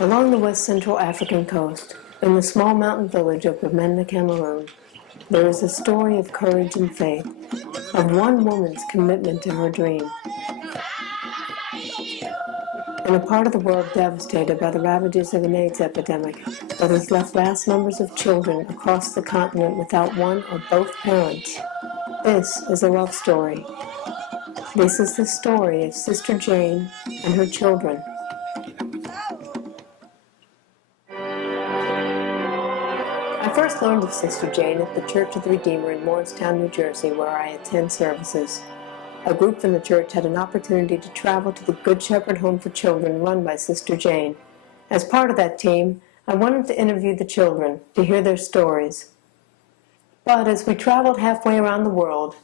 Along the west central African coast, in the small mountain village of Bamenda, Cameroon, there is a story of courage and faith, of one woman's commitment to her dream. In a part of the world devastated by the ravages of an AIDS epidemic that has left vast numbers of children across the continent without one or both parents, this is a love story. This is the story of Sister Jane and her children. I first learned of Sister Jane at the Church of the Redeemer in Morristown, New Jersey, where I attend services. A group from the church had an opportunity to travel to the Good Shepherd Home for Children run by Sister Jane. As part of that team, I wanted to interview the children, to hear their stories. But as we traveled halfway around the world,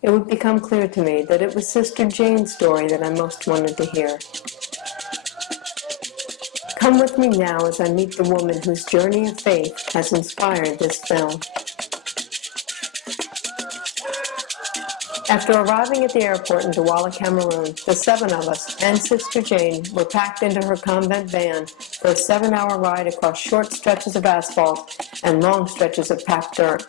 it would become clear to me that it was Sister Jane's story that I most wanted to hear. Come with me now as I meet the woman whose journey of faith has inspired this film. After arriving at the airport in Douala, Cameroon, the 7 of us and Sister Jane were packed into her convent van for a 7-hour ride across short stretches of asphalt and long stretches of packed dirt.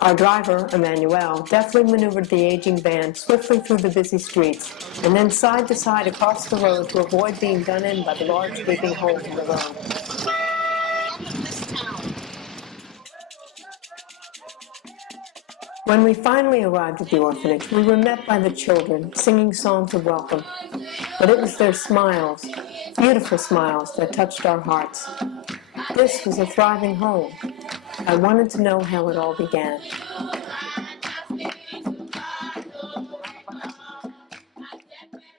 Our driver, Emmanuel, deftly maneuvered the aging van swiftly through the busy streets and then side to side across the road to avoid being done in by the large gaping holes in the road. When we finally arrived at the orphanage, we were met by the children singing songs of welcome. But it was their smiles, beautiful smiles, that touched our hearts. This was a thriving home. I wanted to know how it all began.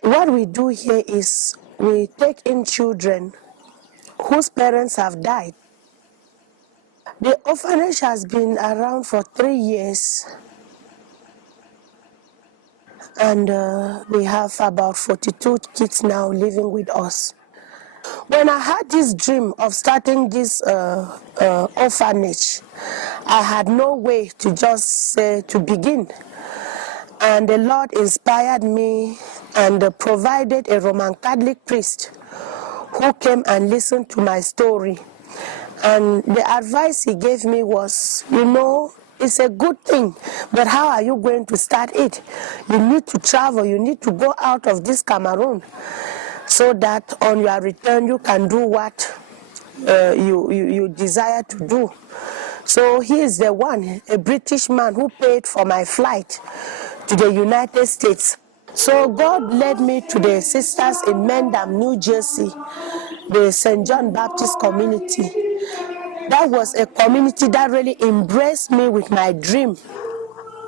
What we do here is we take in children whose parents have died. The orphanage has been around for 3 years, and we have about 42 kids now living with us. When I had this dream of starting this orphanage, I had no way to just to begin. And the Lord inspired me and provided a Roman Catholic priest who came and listened to my story. And the advice he gave me was, it's a good thing, but how are you going to start it? You need to travel, you need to go out of this Cameroon, so that on your return you can do what you desire to do. So he is the one, a British man, who paid for my flight to the United States. So God led me to the sisters in Mendham, New Jersey, the St. John Baptist community. That was a community that really embraced me with my dream.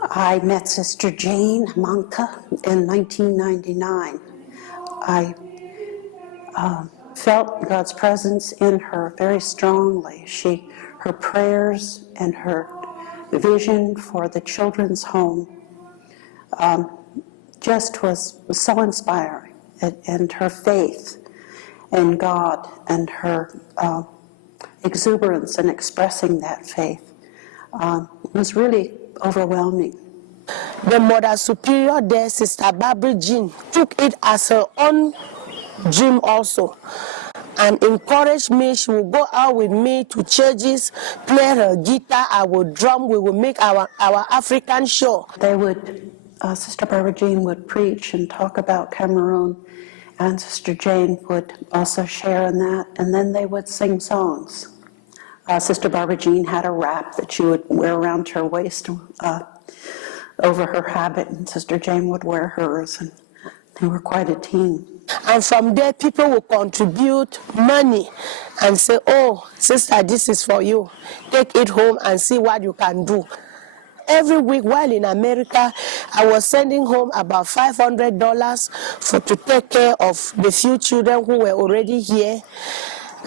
I met Sister Jane Manka in 1999. I felt God's presence in her very strongly. Her prayers and her vision for the children's home just was so inspiring, and her faith in God and her exuberance in expressing that faith was really overwhelming. The Mother Superior there, Sister Barbara Jean, took it as her own dream also, and encouraged me. She would go out with me to churches, play her guitar, I would drum, we would make our African show. Sister Barbara Jean would preach and talk about Cameroon, and Sister Jane would also share in that, and then they would sing songs. Sister Barbara Jean had a wrap that she would wear around her waist over her habit, and Sister Jane would wear hers, and they were quite a team. And from there, people would contribute money and say, "Oh, sister, this is for you. Take it home and see what you can do." Every week while in America, I was sending home about $500 to take care of the few children who were already here.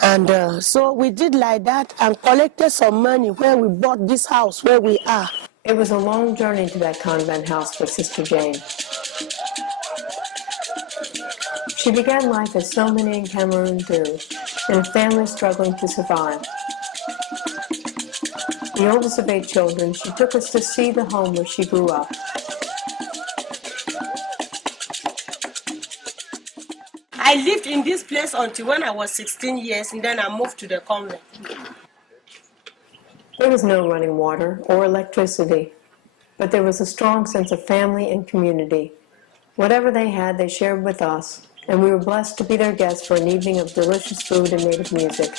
And so we did like that and collected some money where we bought this house where we are. It was a long journey to that convent house for Sister Jane. She began life as so many in Cameroon do, in a family struggling to survive. The oldest of 8 children, she took us to see the home where she grew up. I lived in this place until when I was 16 years, and then I moved to the convent. There was no running water or electricity, but there was a strong sense of family and community. Whatever they had, they shared with us, and we were blessed to be their guests for an evening of delicious food and native music.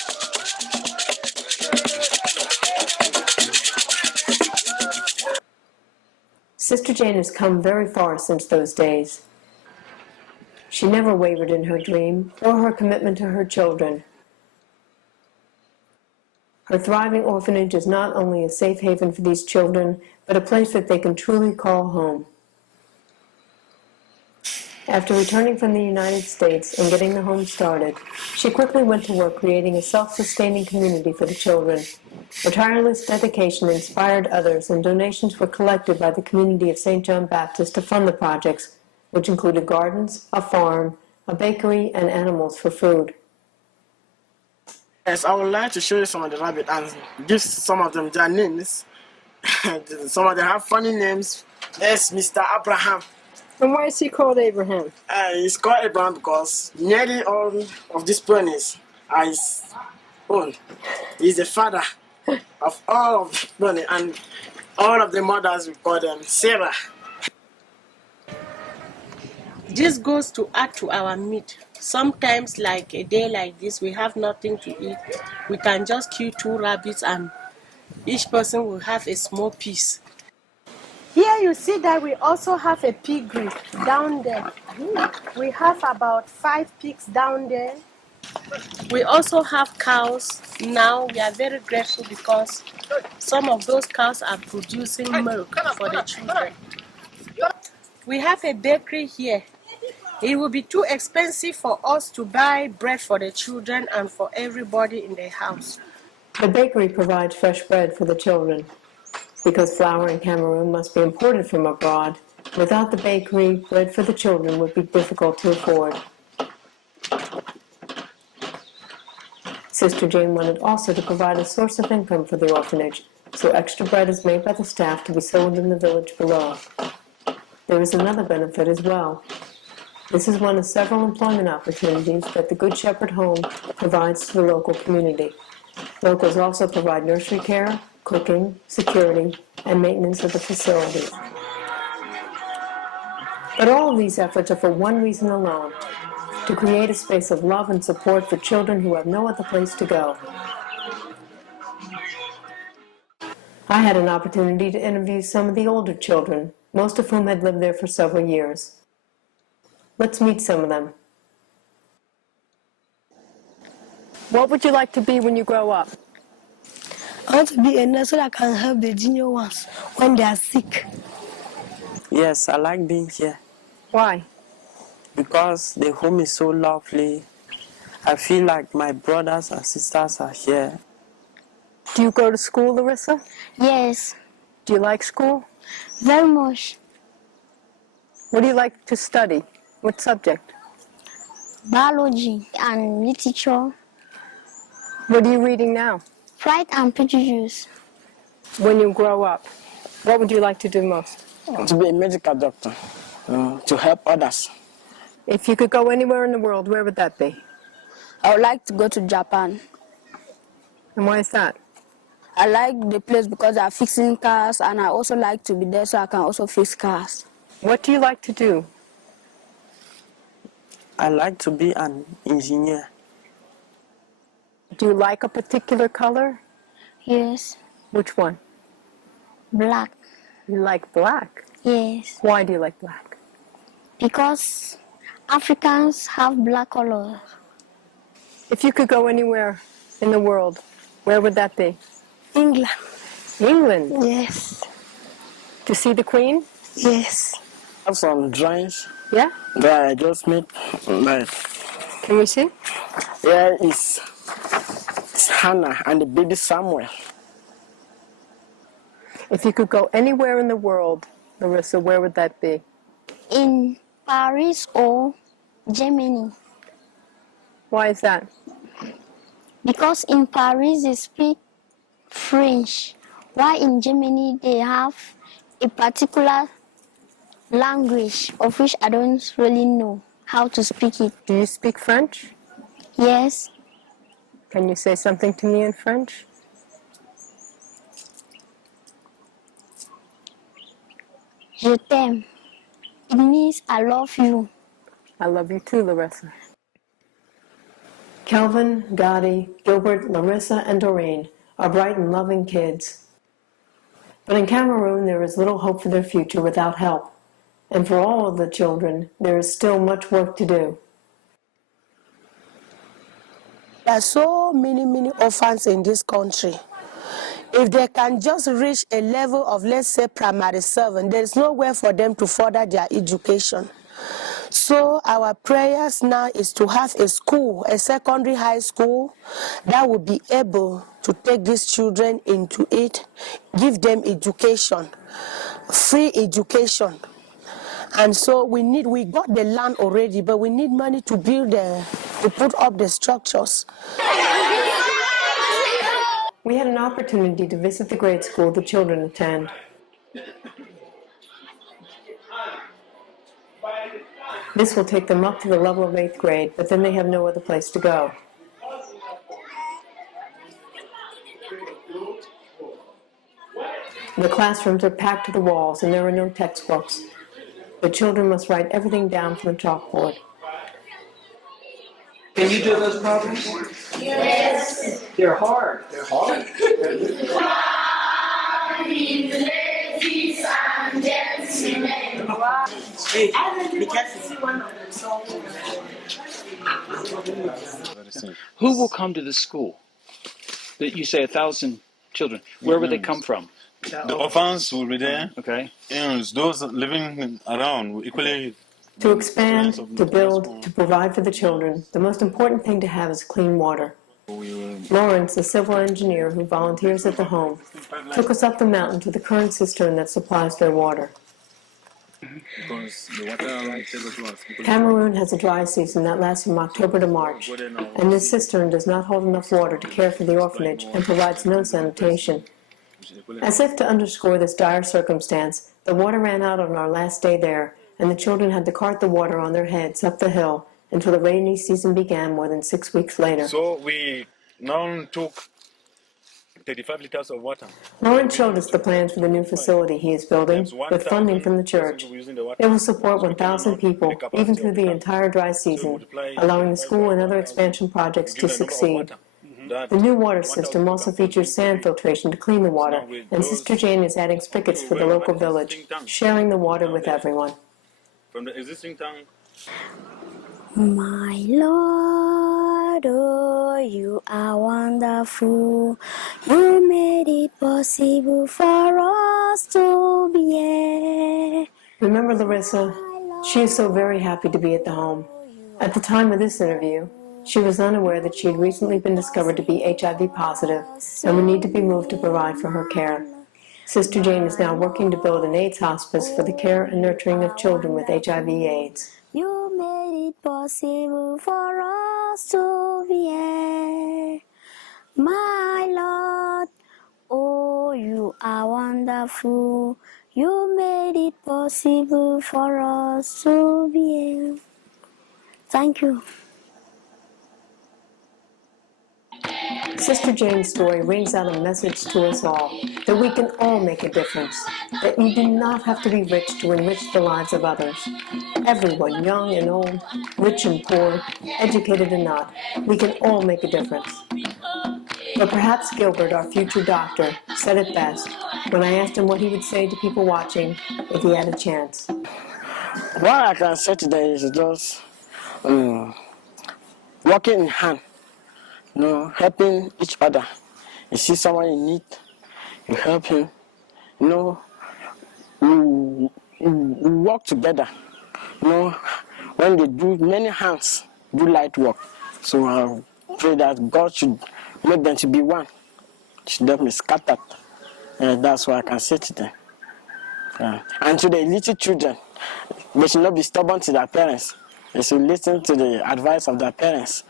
Sister Jane has come very far since those days. She never wavered in her dream or her commitment to her children. Her thriving orphanage is not only a safe haven for these children, but a place that they can truly call home. After returning from the United States and getting the home started, she quickly went to work creating a self-sustaining community for the children. Her tireless dedication inspired others, and donations were collected by the community of St. John Baptist to fund the projects, which included gardens, a farm, a bakery, and animals for food. Yes, I would like to show you some of the rabbits and give some of them their names. Some of them have funny names. There's Mr. Abraham. And why is he called Abraham? He's called Abraham because nearly all of these ponies are his own. He's the father of all of the ponies, and all of the mothers, we call them Sarah. This goes to add to our meat. Sometimes, like a day like this, we have nothing to eat. We can just kill 2 rabbits and each person will have a small piece. Here you see that we also have a piggery down there. We have about 5 pigs down there. We also have cows. Now we are very grateful because some of those cows are producing milk for the children. We have a bakery here. It will be too expensive for us to buy bread for the children and for everybody in the house. The bakery provides fresh bread for the children. Because flour in Cameroon must be imported from abroad, without the bakery, bread for the children would be difficult to afford. Sister Jane wanted also to provide a source of income for the orphanage, so extra bread is made by the staff to be sold in the village below. There is another benefit as well. This is one of several employment opportunities that the Good Shepherd Home provides to the local community. Locals also provide nursery care, cooking, security, and maintenance of the facility. But all of these efforts are for one reason alone: to create a space of love and support for children who have no other place to go. I had an opportunity to interview some of the older children, most of whom had lived there for several years. Let's meet some of them. What would you like to be when you grow up? I want to be a nurse so that I can help the junior ones when they are sick. Yes, I like being here Why? because the home is so lovely. I feel like my brothers and sisters are here. Do you go to school, Larissa? Yes, Do you like school? very much. What do you like to study? What subject? Biology and literature, What are you reading now? Pride and Prejudice. When you grow up, what would you like to do most? To be a medical doctor, to help others. If you could go anywhere in the world, where would that be? I would like to go to Japan. And why is that? I like the place because they are fixing cars, and I also like to be there so I can also fix cars. What do you like to do? I like to be an engineer. Do you like a particular color? Yes, Which one? black. You like black. Yes, Why do you like black? because Africans have black color. If you could go anywhere in the world, where would that be? England. England. Yes, To see the Queen? yes. I have some drawings Yeah? that I just made. Like, Can we see? here is Hannah and the baby Samuel. If you could go anywhere in the world, Larissa, where would that be? In Paris or Germany. Why is that? Because in Paris they speak French, while in Germany they have a particular language of which I don't really know how to speak it. Do you speak French? Yes, Can you say something to me in French? je t'aime. It means I love you. I love you too, Larissa. Kelvin, Gotti, Gilbert, Larissa, and Doreen are bright and loving kids. But in Cameroon, there is little hope for their future without help. And for all of the children, there is still much work to do. There are so many orphans in this country. If they can just reach a level of, let's say, primary 7, there is nowhere for them to further their education. So our prayers now is to have a school, a secondary high school, that will be able to take these children into it, give them education, free education. And so we got the land already, but we need money to put up the structures. We had an opportunity to visit the grade school the children attend. This will take them up to the level of 8th grade, but then they have no other place to go. The classrooms are packed to the walls and there are no textbooks. The children must write everything down from the chalkboard. Can you do those problems? Yes. They're hard. They're hard. Who will come to the school? That you say 1,000 children. Where would they come from? The orphans will be there. Okay. And those living around will equally. To expand, to build, to provide for the children, the most important thing to have is clean water. Lawrence, a civil engineer who volunteers at the home, took us up the mountain to the current cistern that supplies their water. Cameroon has a dry season that lasts from October to March, and this cistern does not hold enough water to care for the orphanage and provides no sanitation. As if to underscore this dire circumstance, the water ran out on our last day there, and the children had to cart the water on their heads up the hill until the rainy season began more than 6 weeks later. So we now took 35 liters of water. Lawrence showed us the plans for the new facility he is building with funding from the church. It will support 1,000 people, even through the entire dry season, allowing the school and other expansion projects to succeed. The new water system also features sand filtration to clean the water, and Sister Jane is adding spigots for the local village, sharing the water with everyone. From the existing tank. My Lord, oh, you are wonderful. You made it possible for us to be here. Remember Larissa? She is so very happy to be at the home. At the time of this interview, she was unaware that she had recently been discovered to be HIV positive and would need to be moved to provide for her care. Sister Jane is now working to build an AIDS hospice for the care and nurturing of children with HIV/AIDS. You made it possible for us to be here. My Lord, oh, you are wonderful. You made it possible for us to be here. Thank you. Sister Jane's story rings out a message to us all, that we can all make a difference, that you do not have to be rich to enrich the lives of others. Everyone, young and old, rich and poor, educated and not, we can all make a difference. But perhaps Gilbert, our future doctor, said it best when I asked him what he would say to people watching if he had a chance. What I can say today is just working in hand, helping each other. You see someone in need, you help him. We work together. When they do, many hands do light work. So I pray that God should make them to be one. Should not be scattered. That's what I can say to them. And to the little children, they should not be stubborn to their parents. They should listen to the advice of their parents.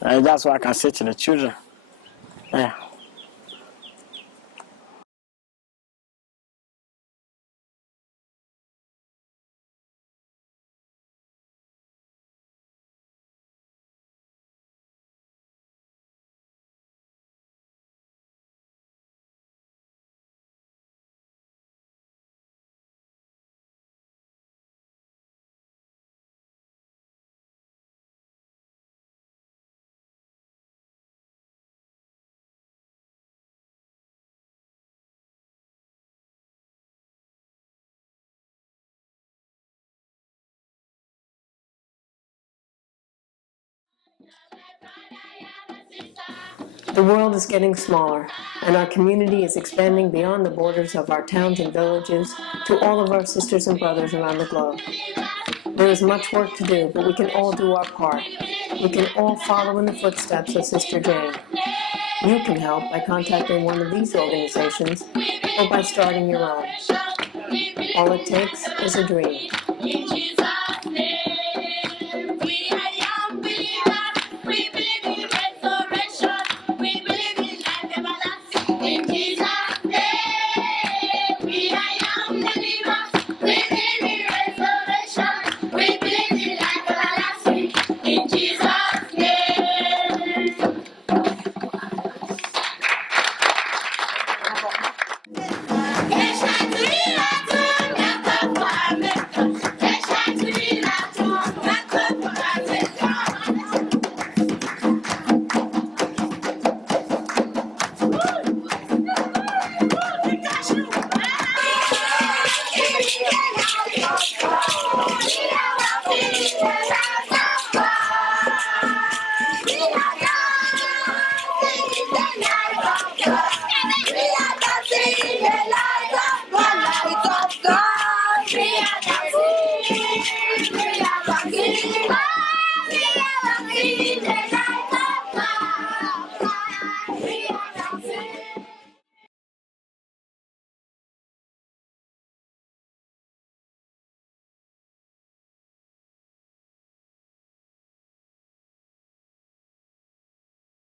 That's what I can say to the children. Yeah. The world is getting smaller, and our community is expanding beyond the borders of our towns and villages to all of our sisters and brothers around the globe. There is much work to do, but we can all do our part. We can all follow in the footsteps of Sister Jane. You can help by contacting one of these organizations or by starting your own. All it takes is a dream. In Jesus' name, we are young believers. We believe in resurrection. We believe in life everlasting. In Jesus' name, we are young believers. We believe in resurrection. We believe in life everlasting. In Jesus' name.